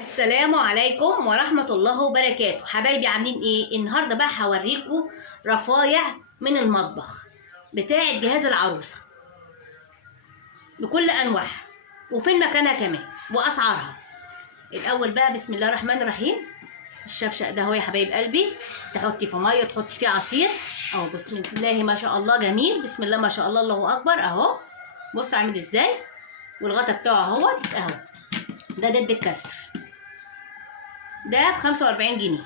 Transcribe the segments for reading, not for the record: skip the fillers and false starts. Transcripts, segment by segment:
السلام عليكم ورحمة الله وبركاته. حبايبي عاملين ايه؟ النهاردة بقى هوريكم رفايع من المطبخ بتاعة جهاز العروسة بكل انواعها وفين مكانها كمان واسعارها. الاول بقى بسم الله الرحمن الرحيم. الشفشق ده هو يا حبايب قلبي، تحطي في ميه تحطي فيه عصير اهو. بسم الله ما شاء الله جميل، بسم الله ما شاء الله الله اكبر اهو. بص عامل ازاي، والغطا بتاعه اهوت اهو. ده ضد الكسر، ده ب45 جنيه.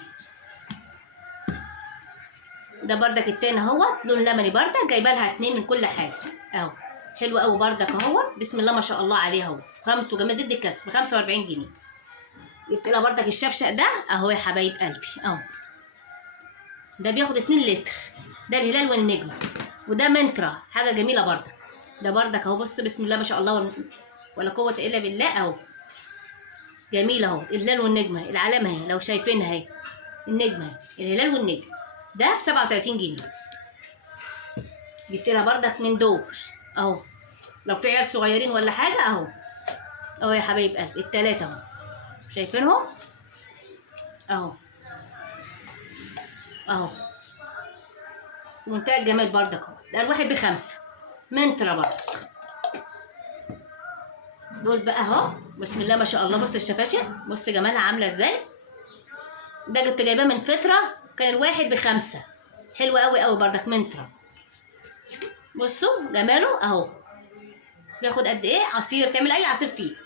ده بردك التاني اهوت لون لبني بردك، جايبه لها 2 من كل حاجه اهو. حلو قوي بردك اهوت، بسم الله ما شاء الله عليه اهو. خامته جميل ضد الكسر ب45 جنيه. جبت لها بردك الشفشق ده اهو يا حبايب قلبي اهو. ده بياخد 2 لتر. ده الهلال والنجم، وده منترا حاجه جميله بردك. ده بردك اهو. بص بسم الله ما شاء الله ولا قوه الا بالله اهو. جميل اهو. الهلال والنجمه، العلامه اهي لو شايفينها اهي، النجمه اهي، الهلال والنجم. ده ب37 جنيه. جبت لها بردك من دول اهو، لو في عيال صغيرين ولا حاجه اهو. اهو يا حبايب قلبي التلاته اهو، شايفينهم اهو اهو. منتهى الجمال بردك اهو. ده الواحد ب5 منترا بردك. دول بقى اهو بسم الله ما شاء الله. بص الشفاشق، بص جمالها عامله ازاي. ده كنت جايباه من فتره، كان الواحد ب5. حلو قوي قوي بردك منترا. بصوا جماله اهو. بياخد قد ايه عصير، تعمل اي عصير فيه،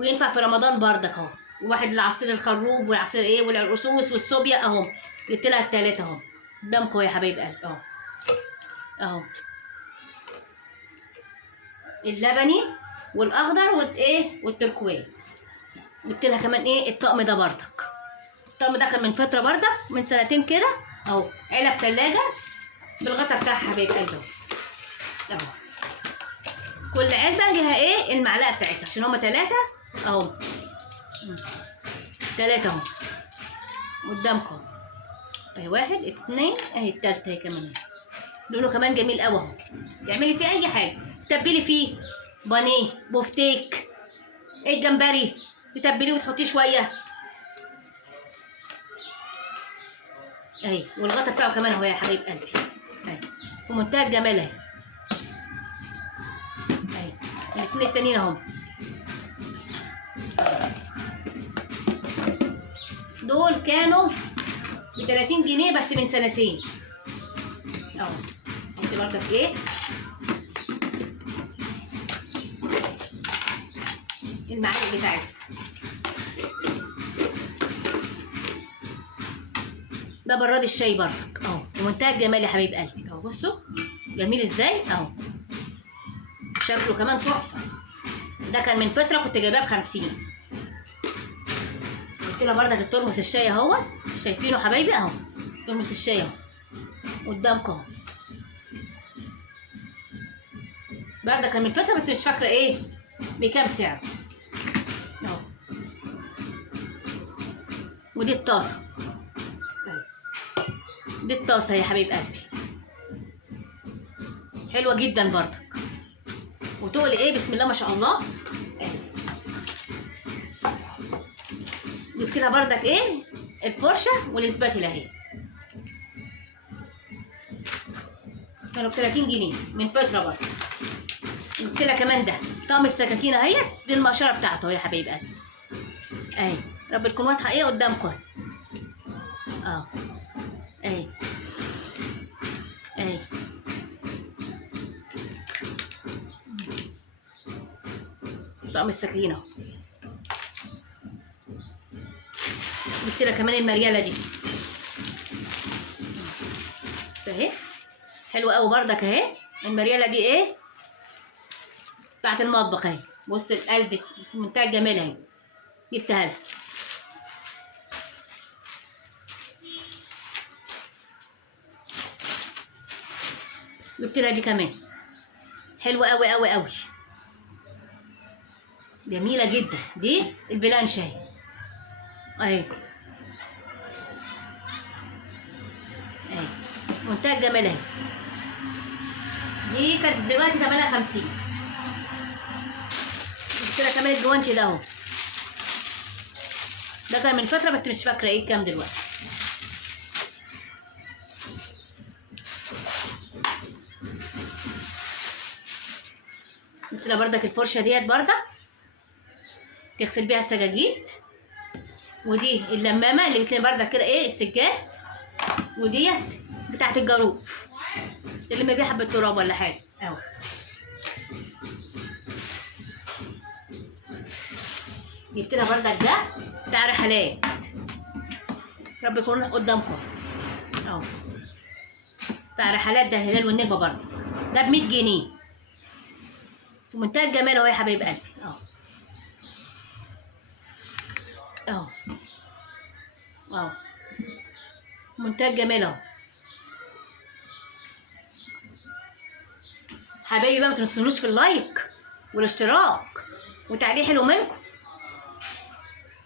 وينفع في رمضان بردك اهو. واحد لعصير الخروب والعصير ايه والعرقسوس والصوبيا اهو. جبت لها التلاته اهو قدامكم يا حبايب قلبي اهو اهو. اللبني والاخضر والايه والتركواز. جبت لها كمان ايه الطقم ده بردك. الطقم ده كان من فتره بردك، من سنتين كده اهو. علب ثلاجه بالغطا بتاعها حبايب قلبي اهو. كل علبه ليها ايه المعلقه بتاعتها، عشان هما 3 اهو. 3 اهو قدامكم اهي. 1 2 اهي التالتة اهي كمان اهي. لونه كمان جميل قوي اهو. تعملي فيه اي حاجه، تتبلي فيه بانيه بوفتيك ايه الجمبري، تتبليه وتحطيه شويه اهي. والغطا بتاعه كمان اهو يا حبايب قلبي اهي، في منتهى الجمال اهي. اهي الاثنين التانيين اهو. دول كانوا ب30 جنيه بس من سنتين اهو. انت برضك ايه المعلق بتاعتها. ده براد الشاي برضك اهو، بمنتهى الجمال يا حبايب قلبي اهو. بصوا جميل ازاي اهو، شكله كمان تحفه. ده كان من فتره كنت جايباه ب50. قلت لها بردك الترمس الشاي اهوت، شايفينه حبايبي اهو. ترمس الشاي اهو قدامكم اهو. بردك كان من فتره بس مش فاكره ايه بكام سعر اهو. ودي الطاسه، دي الطاسه يا حبيب قلبي، حلوه جدا بردك. وتقلي ايه بسم الله ما شاء الله اهي. جبت لها بردك ايه الفرشه والاسباتيلا اهي، كانوا ب30 جنيه من فتره برضه. جبت لها كمان ده طقم السكاكين اهيت بالمقشره بتاعته يا حبايب قلبي اهي. رب تكون واضحه ايه قدامكم اهي اهي اهي. طقم السكاكين اهو. جبت لها كمان المرياله دي بس اهي، حلوه قوي بردك اهي. المرياله دي ايه بتاعت المطبخ اهي. بص القلب منتهى الجمال اهي. جبتها لها. جبت لها دي كمان حلوه قوي قوي قوي، جميله جدا. دي البلانشه اهي اهي اهي، منتهى الجمال اهي. دي كانت دلوقتي ثمنها 50. جبت لها كمان الجوانتي ده اهو ده كان من فتره بس مش فاكره ايه كام دلوقتي. جبت لها بردك الفرشه ديت بردك تغسل بيها السجاجيد، ودي اللمامه اللي بتلم بردك كده ايه السجاد، وديت بتاعت الجاروف اللي ما بيها حبه تراب ولا حاجه اهو. جبت لها بردك ده بتاع رحلات، رب يكون قدامكم اهو، بتاع رحلات ده الهلال والنجمه بردك، ده ب 100 جنيه في منتهى الجمال اهو يا حبايب قلبي اهو اهو اهو، منتهى الجمال اهو. حبايبي بقى ما تنسونوش في اللايك والاشتراك وتعليق حلو منكم،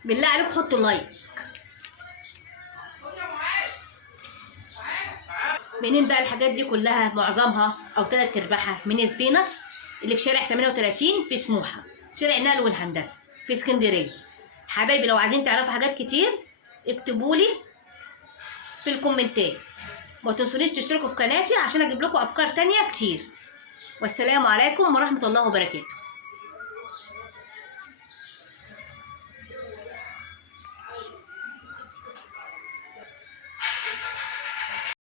بالله عليكم حطوا اللايك. منين بقى الحاجات دي كلها؟ معظمها او 3/4 من سبينس اللي في شارع 38 في سموحه، شارع النقل والهندسه في اسكندريه. حبايبي لو عايزين تعرفوا حاجات كتير اكتبوا لي في الكومنتات، ما تنسونيش تشتركوا في قناتي عشان اجيب لكم افكار تانية كتير. والسلام عليكم ورحمه الله وبركاته.